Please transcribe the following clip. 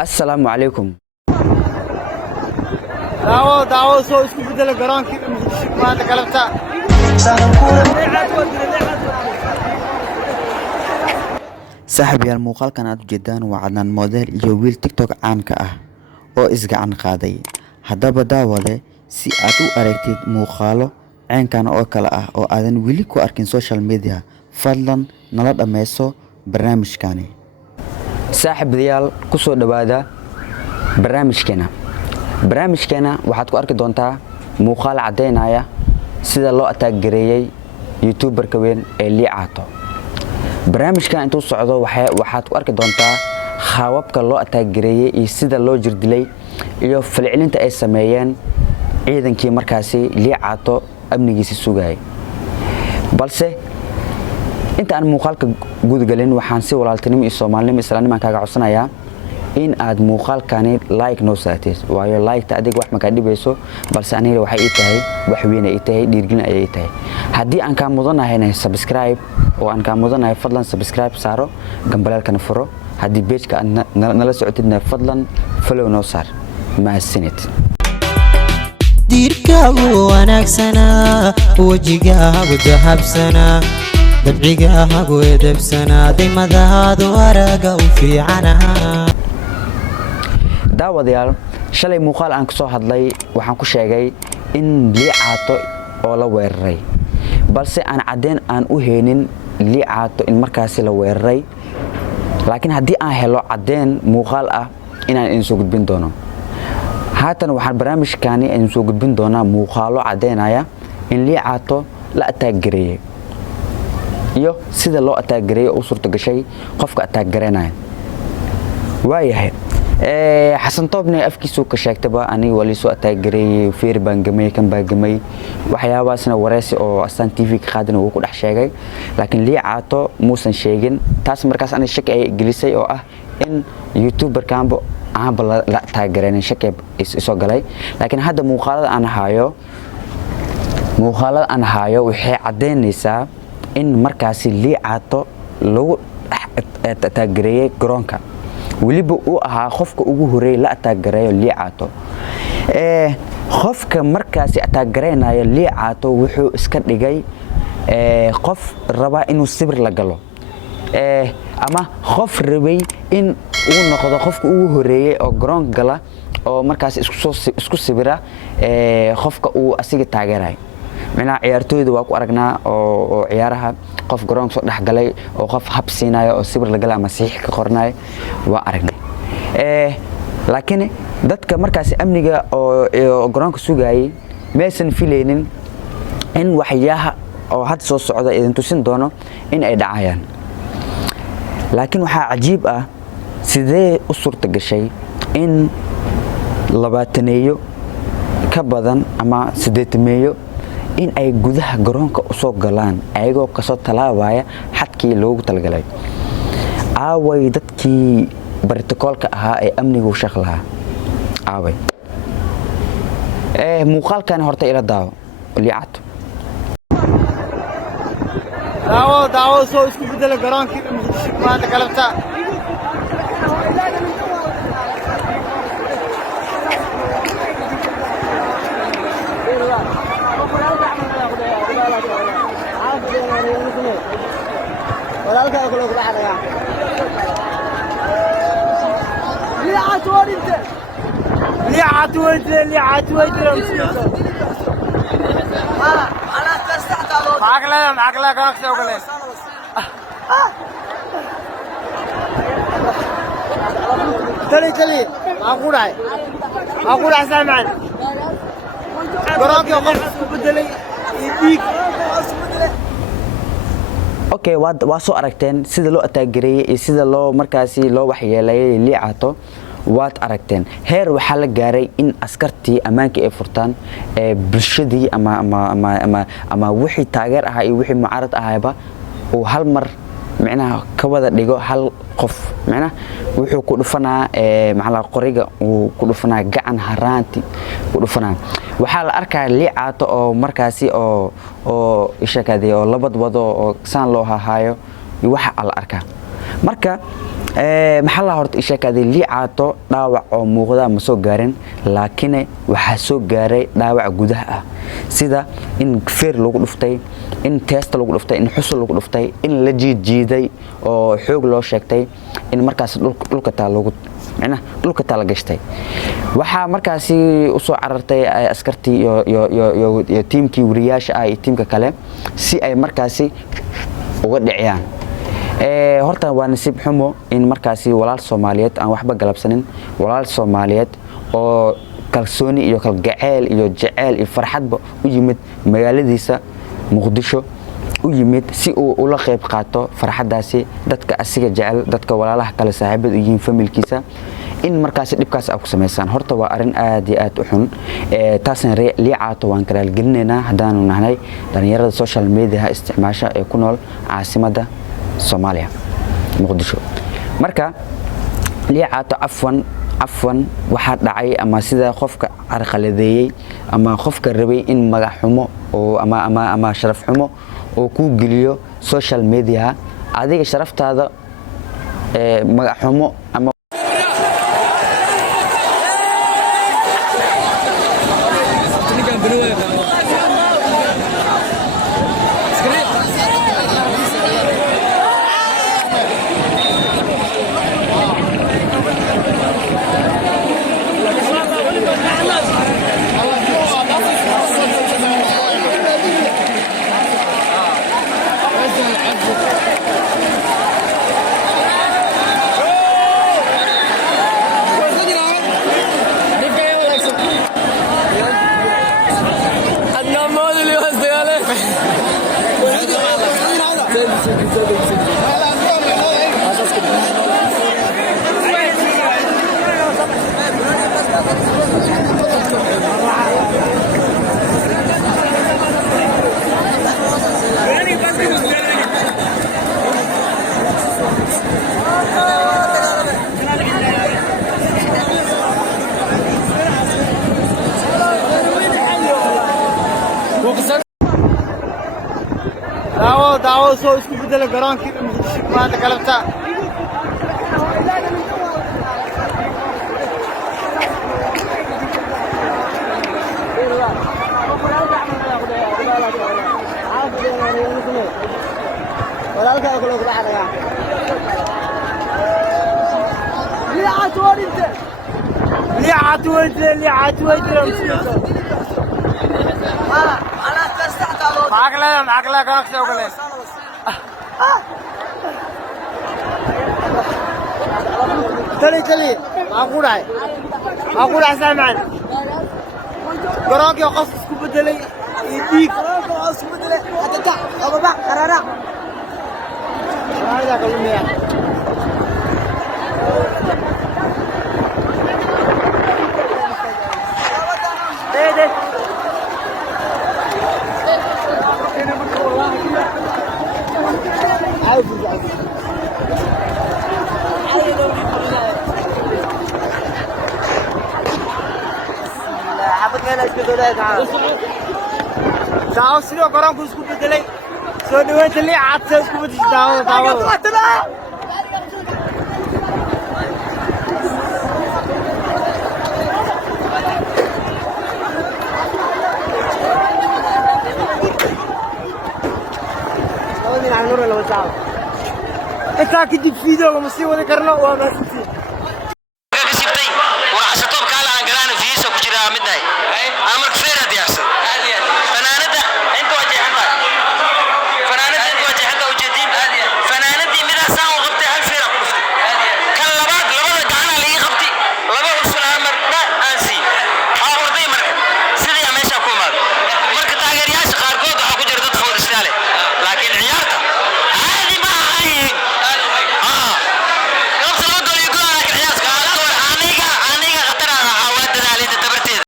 السلام عليكم. دعوة سو اسكو بدل جران كده ما انت كلمتها saaxiib yaal muuqaalkan aad u jeedaan waa cadnaan model iyo wiil tiktok caan ka ah oo isgacan qaaday. haddaba daawade si aad u aragtid muuqaalo ceenkan oo kale ah oo aadan weli ku arkin social media fadlan nala dhameyso barnaamijkani. saaxiibayaal ku soo dhawaada barnaamijkeena waxaad ku arki doontaa muuqaal cadeynaya sida loo attack gareeyay youtuberka weyn ee Liicato. barnaamijkan intuu socdo waxaad ku arki doontaa qaababka loo attack gareeyay iyo sida loo jirdilay iyo falcelinta ay sameeyeen ciidankii markaasi Liicato amnigiisa sugayay. balse inta aan muuqaalka gudgalin waxaan si walaaltinimo iyo Soomaalinimo islaamnimo kaaga codsanayaa in aad muuqaalkani like noo saartid. waayo like ta adiga wax ma ka dhibayso balse aniga waxay ii tahay wax weyn ay tahay dhiirgelin ay tahay. haddii aan ka mudanahay subscribe oo aan ka mudanahay fadlan subscribe saaro gambalaalkana furo. haddii page-ka nala socotidna fadlan follow noo saar. mahadsanid. diirkaagu wanaagsana wajigaagu dahabsana dabcigaagu edebsana dimadaadu araga u fiicana. daawadayaal shalay muuqaal aan ka soo hadlay waxaan ku sheegay in Liicato oo la weeraray balse aan cadeen aan u heenin Liicato in markaasi la weeraray. laakiin haddii aan helo cadeen muuqaal ah inaan idin soo gudbin doono. haatan waxaan barnaamijkani idin soo gudbin doonaa muuqaalo cadeynaya in Liicato la attack gareeyay iyo sida loo attack gareeyay oo suurta gashay qofka attack gareynaya. waayahay xasan toobne afkiisu ka sheegtaba aniga wali soo attack gareeyay feer baan gamay kan baa gamay waxyaabaasna wareesi oo Astaan TV ka qaadana uu ku dhex sheegay. laakiin Liicato muusan sheegin taas. markaas aniga shaki ay gelisay oo ah in youtuber kaanbo aan la attack gareeyay shaki isoo galay. laakiin hadda muuqaalada aan hayo waxay cadeynaysaa in markaasi Liicato lagu attack gareeyay garoonka waliba uu ahaa qofka ugu horeeyay la attack gareeyo Liicato. qofka markaasi attack gareynayo Liicato wuxuu iska dhigay qof raba inuu sibir la galo ama qof rabay in uu noqdo qofka ugu horeeyay oo garoon gala oo markaasi isku sibira qofka uu asiga taageeray. macna ciyaartooyda waa ku aragnaa oo ciyaaraha qof garoonka soo dhaxgalay oo qof hab siinayo oo sibir la gala ama saxiix ka qornay waa aragnay. laakiin dadka markaasi amniga oo garoonka sugayay meesan filaynin in waxyaha oo had soo socda idin tusin doono in ay dhacayaan. laakiin waxa cajiib ah sidee u suurta gashay in 20 ka badan ama 80 in ay gudaha garoonka u soo galaan ayagoo ka soo talaabaya xadkii loogu talagalay. aaway dadkii baritokolka ahaa ee amniga u shaqlaha aaway. muuqaalkan horta ila daawo Liicato. دعوة سو اسكو بدل جران كده ما انت كلمتها معك لا كان سوق له تلي اقول احسن معنا قراك يا قف بدلي يديك. okay waa soo aragteen sida loo attack gareeyay iyo sida loo markaasi loo waxyeelay Liicato. waad aragteen heer waxa la gaaray in askartii ammaanka ay furtaan bulshadii ama wixii taageer ah iyo wixii mucaarad ahayba oo hal mar macnaha ka wada dhigo hal qof. macnaha wuxuu ku dhufanaa macnaha qoriga uu ku dhufanaa gacan haraanti ku dhufanaa. waxaa la arkaa Liicato oo markaasi oo ishakadii oo labad wado oo saan loo haayo waxa la arkaa. marka maxaa la horta ishakaday liicaato dhaawac oo muuqda ma soo gaarin laakiin waxa soo gaaray dhaawac gudaha ah sida in feer lagu dhuftay in test lagu dhuftay in xusul lagu dhuftay in la jiiday oo xoog loo sheegtay in markaas dhulka taala gashtay waxa markaasi u soo carartay askartii iyo tiimkii wariyaasha ah iyo tiimka kale si ay markaasi uga dhiciyaan horta waa nasiib xumo in markaasi walaal Soomaaliyeed aan waxba galabsanin walaal Soomaaliyeed oo kalsooni iyo kalgacayl iyo jacayl iyo farxadba u yimid magaaladiisa Muqdisho u yimid si uu ula qayb qaato farxadaasi dadka asiga jecel dadka walaalaha kale saaxiibada yihiin familkiisa in markaasi dhibkaas ay ku sameeyaan horta waa arin aad iyo aad u xun taasna liicaato waan kala gelinaynaa hadaan nahnay dhalinyarada social media isticmaasha ee ku nool caasimadda Soomaaliya Muqdisho marka liicaato afwan waxa dhacay ama sida qofka arqaladeeyay ama qofka rabay in magac xumo oo ama sharaf xumo oo ku geliyo social media adiga sharaftaada magac xumo ama دعوة سو اسكو بدل قران كده ما تكلمتا ولا لك اقول لك بعد يا ليه عتود انت ليه عتود على تستعطى معك لا كان اقول تلي اقول احسن معنا قراك يا قص اسكو بدلي يديك قراك اسكو بدلي اتقع ابا بقى قرارا هذا كلمه يا ده دعوة سيدو قرآن كو اسكو بدلي سو دوانت اللي عادت اسكو بدلي دعوة انت كدب فيديو ومسيو ذكرنا وما